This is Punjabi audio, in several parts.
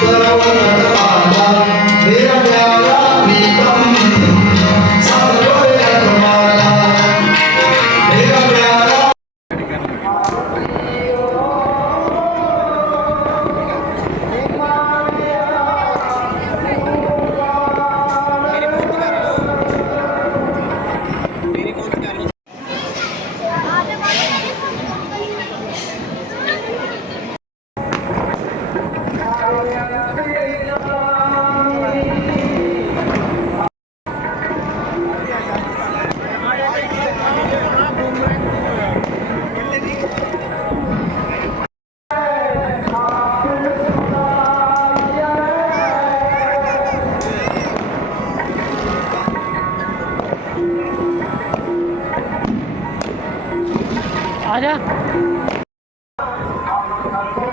ਕਰੋ ਰਖਵਾਲਾ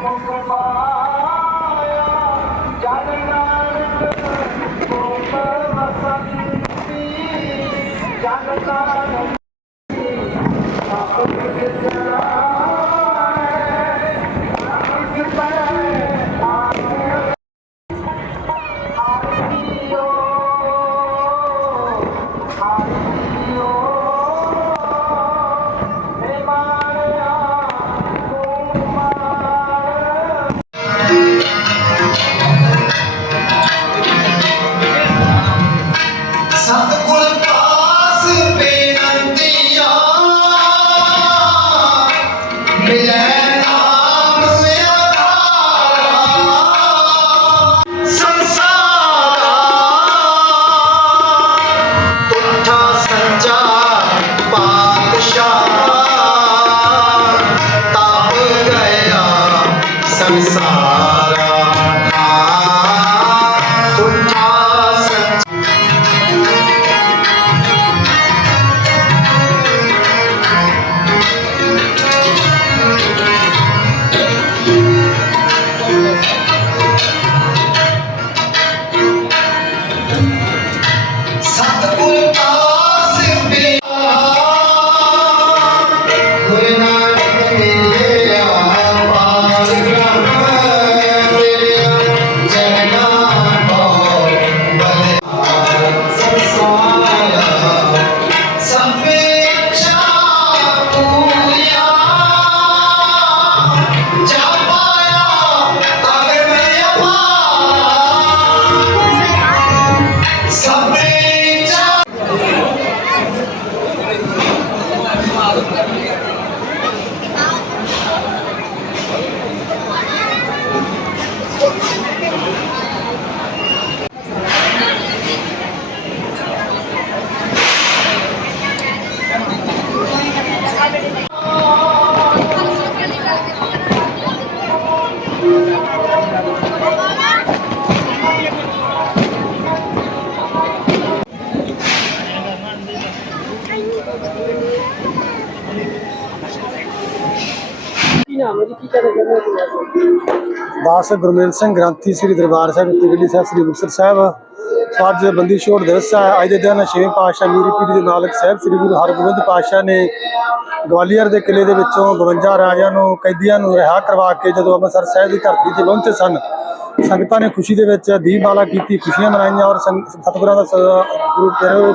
ਸਤਿਗੁਰ संसार ਨਾਮ ਹੈ ਜੀ, ਕੀ ਕਹਿਣਾ ਚਾਹੁੰਦੇ ਹੋ ਤੁਸੀਂ ਦਾਸ ਗੁਰਮੇਲ ਸਿੰਘ ਗ੍ਰੰਥੀ ਸ੍ਰੀ ਦਰਬਾਰ ਸਾਹਿਬ ਤਿਗੜੀ ਸਾਹਿਬ ਸ੍ਰੀ ਮੁਕਤਸਰ ਸਾਹਿਬ। ਅੱਜ ਬੰਦੀ ਛੋੜ ਦਿਵਸ ਹੈ। ਅੱਜ ਦੇ ਦਿਨ ਛੇਵੇਂ ਪਾਤਸ਼ਾਹ ਮੀਰੀ ਪੀੜੀ ਦੇ ਨਾਨਕ ਸਾਹਿਬ ਸ੍ਰੀ ਗੁਰੂ ਹਰਗੋਬਿੰਦ ਪਾਤਸ਼ਾਹ ਨੇ ਗਵਾਲੀਅਰ ਦੇ ਕਿਲੇ ਦੇ ਵਿੱਚੋਂ 52 ਰਾਜਿਆਂ ਨੂੰ, ਕੈਦੀਆਂ ਨੂੰ ਰਿਹਾ ਕਰਵਾ ਕੇ ਜਦੋਂ ਅੰਮ੍ਰਿਤਸਰ ਸਾਹਿਬ ਦੀ ਧਰਤੀ ਤੇ ਪਹੁੰਚੇ ਸਨ, ਸੰਗਤਾਂ ਨੇ ਖੁਸ਼ੀ ਦੇ ਵਿੱਚ ਦੀਪਮਾਲਾ ਕੀਤੀ, ਖੁਸ਼ੀਆਂ ਮਨਾਈਆਂ ਔਰ ਸੰਗ- ਸਤਿਗੁਰਾਂ ਦਾ ਗੁਰੂ ਪਿਆਰੇ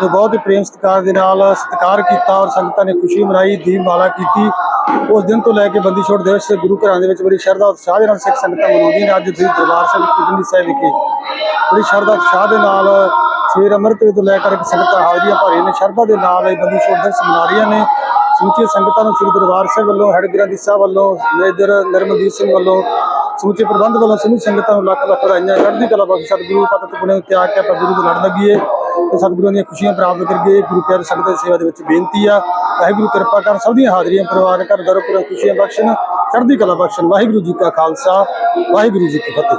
ਜੋ ਬਹੁਤ ਹੀ ਪ੍ਰੇਮ ਸਤਿਕਾਰ ਦੇ ਨਾਲ ਸਤਿਕਾਰ ਕੀਤਾ ਔਰ ਸੰਗਤਾਂ ਨੇ ਖੁਸ਼ੀ ਮਨਾਈ ਦੀਪਮਾਲਾ ਕੀਤੀ। ਉਸ ਦਿਨ ਤੋਂ ਲੈ ਕੇ ਬੰਦੀ ਛੋੜ ਦਿਵਸ ਗੁਰੂ ਘਰਾਂ ਦੇ ਵਿੱਚ ਬੜੀ ਸ਼ਰਧਾ ਉਤਸ਼ਾਹ ਦੇ ਨਾਲ ਸਿੱਖ ਸੰਗਤਾਂ ਮਨਾਉਂਦੀਆਂ ਨੇ। ਅੱਜ ਤੁਸੀਂ ਦਰਬਾਰ ਸਾਹਿਬ ਕਿੰਨੀ ਸਾਹਿਬ ਵਿਖੇ ਬੜੀ ਸ਼ਰਧਾ ਉਤਸ਼ਾਹ ਦੇ ਨਾਲ ਸਵੇਰ ਅੰਮ੍ਰਿਤ ਤੋਂ ਲੈ ਕੇ ਸੰਗਤਾਂ ਹਾਜ਼ਰੀਆਂ ਭਰੀਆਂ ਨੇ। ਸ਼ਰਧਾ ਦੇ ਨਾਲ ਇਹ ਬੰਦੀ ਛੋੜ ਦਿਵਸ ਮਨਾ ਰਹੀਆਂ ਨੇ। ਸਮੁੱਚੀਆਂ ਸੰਗਤਾਂ ਨੂੰ ਸ੍ਰੀ ਦਰਬਾਰ ਸਾਹਿਬ ਵੱਲੋਂ ਹੈਡ ਗ੍ਰੰਥੀ ਸਾਹਿਬ ਵੱਲੋਂ, ਮੇਜਰ ਨਰਮਨਦੀਪ ਸਿੰਘ ਵੱਲੋਂ, ਸਮੁੱਚੇ ਪ੍ਰਬੰਧ ਵੱਲੋਂ ਸਮੂਹ ਸੰਗਤਾਂ ਨੂੰ ਲੱਖ ਲੱਖ ਵਧਾਈਆਂ। ਚੜ੍ਹਦੀ ਕਲਾ ਬਖਸ਼ ਸਤਿਗੁਰੂ ਪਤਤ ਪੁਣੇ ਤਿਆਗ ਕੇ ਆਪਾਂ ਗੁਰੂ ਦੇ ਲੜ ਲੱਗੀਏ ਤੇ ਸਤਿਗੁਰਾਂ ਦੀਆਂ ਖੁਸ਼ੀਆਂ ਪ੍ਰਾਪਤ ਕਰੀਏ ਗੁਰੂ ਪਿਆਰੇ ਸੰਗਤ ਦੀ ਸੇਵਾ ਦੇ ਵਿੱਚ ਬੇਨਤੀ ਆ। ਵਾਹਿਗੁਰੂ ਕਿਰਪਾ ਕਰ ਸਭ ਦੀਆਂ ਹਾਜ਼ਰੀਆਂ ਪਰਿਵਾਰ ਕਰ, ਦਰ ਖੁਸ਼ੀਆਂ ਬਖਸ਼ਣ, ਚੜ੍ਹਦੀ ਕਲਾ ਬਖਸ਼ਣ, ਵਾਹਿਗੁਰੂ ਜੀ ਕਾ ਖਾਲਸਾ, ਵਾਹਿਗੁਰੂ ਜੀ ਕੀ ਫਤਿਹ।